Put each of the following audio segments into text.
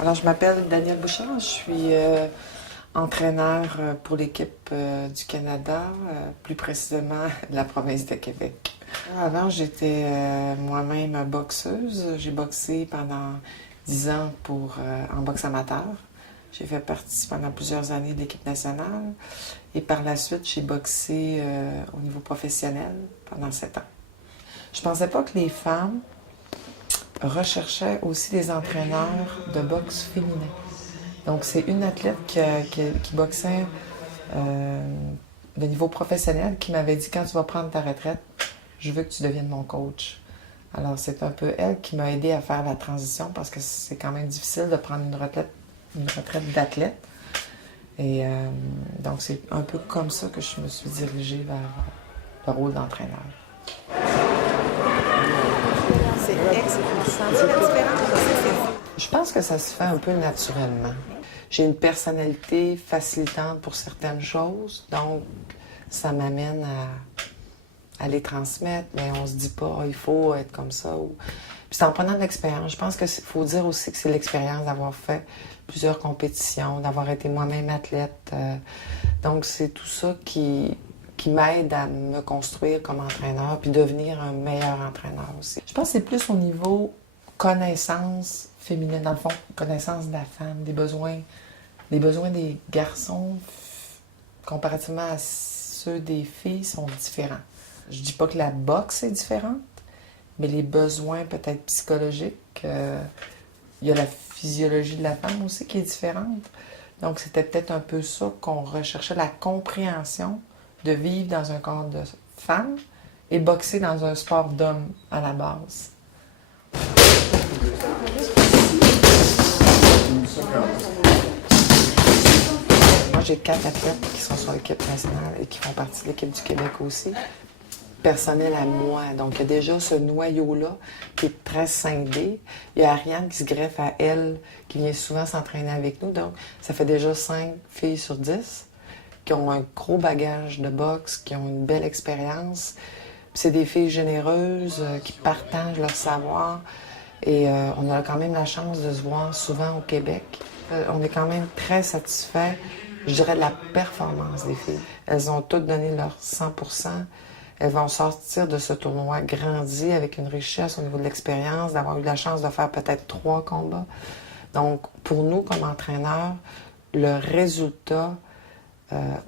Alors, je m'appelle Danielle Bouchard, je suis entraîneur pour l'équipe du Canada, plus précisément de la province de Québec. Avant, j'étais moi-même boxeuse. J'ai boxé pendant 10 ans en boxe amateur. J'ai fait partie pendant plusieurs années de l'équipe nationale. Et par la suite, j'ai boxé au niveau professionnel pendant 7 ans. Je pensais pas que les femmes recherchait aussi des entraîneurs de boxe féminin. Donc, c'est une athlète qui boxait de niveau professionnel qui m'avait dit, quand tu vas prendre ta retraite, je veux que tu deviennes mon coach. Alors, c'est un peu elle qui m'a aidé à faire la transition parce que c'est quand même difficile de prendre une retraite d'athlète. Et donc, c'est un peu comme ça que je me suis dirigée vers le rôle d'entraîneur. C'est extrêmement différent. Je pense que ça se fait un peu naturellement. J'ai une personnalité facilitante pour certaines choses, donc ça m'amène à les transmettre, mais on se dit pas, il faut être comme ça. Puis c'est en prenant de l'expérience. Je pense qu'il faut dire aussi que c'est l'expérience d'avoir fait plusieurs compétitions, d'avoir été moi-même athlète. Donc c'est tout ça qui m'aide à me construire comme entraîneur, puis devenir un meilleur entraîneur aussi. Je pense que c'est plus au niveau connaissance féminine, dans le fond, connaissance de la femme, des besoins des garçons comparativement à ceux des filles sont différents. Je dis pas que la boxe est différente, mais les besoins peut-être psychologiques, il y a la physiologie de la femme aussi qui est différente. Donc c'était peut-être un peu ça qu'on recherchait, la compréhension de vivre dans un corps de femme et boxer dans un sport d'homme à la base. Moi, j'ai 4 athlètes qui sont sur l'équipe nationale et qui font partie de l'équipe du Québec aussi. Personnel à moi. Donc, il y a déjà ce noyau-là qui est très scindé. Il y a Ariane qui se greffe à elle, qui vient souvent s'entraîner avec nous. Donc, ça fait déjà 5 filles sur 10 qui ont un gros bagage de boxe, qui ont une belle expérience. C'est des filles généreuses qui partagent leur savoir. Et on a quand même la chance de se voir souvent au Québec. On est quand même très satisfait, je dirais, de la performance des filles. Elles ont toutes donné leur 100%. Elles vont sortir de ce tournoi grandi avec une richesse au niveau de l'expérience, d'avoir eu la chance de faire peut-être 3 combats. Donc, pour nous, comme entraîneurs, le résultat,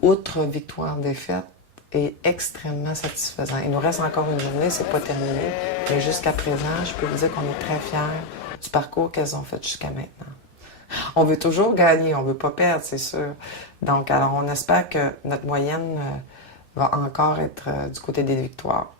outre victoire-défaite, est extrêmement satisfaisant. Il nous reste encore une journée, c'est pas terminé, mais jusqu'à présent, je peux vous dire qu'on est très fiers du parcours qu'elles ont fait jusqu'à maintenant. On veut toujours gagner, on veut pas perdre, c'est sûr. Donc, alors, on espère que notre moyenne va encore être du côté des victoires.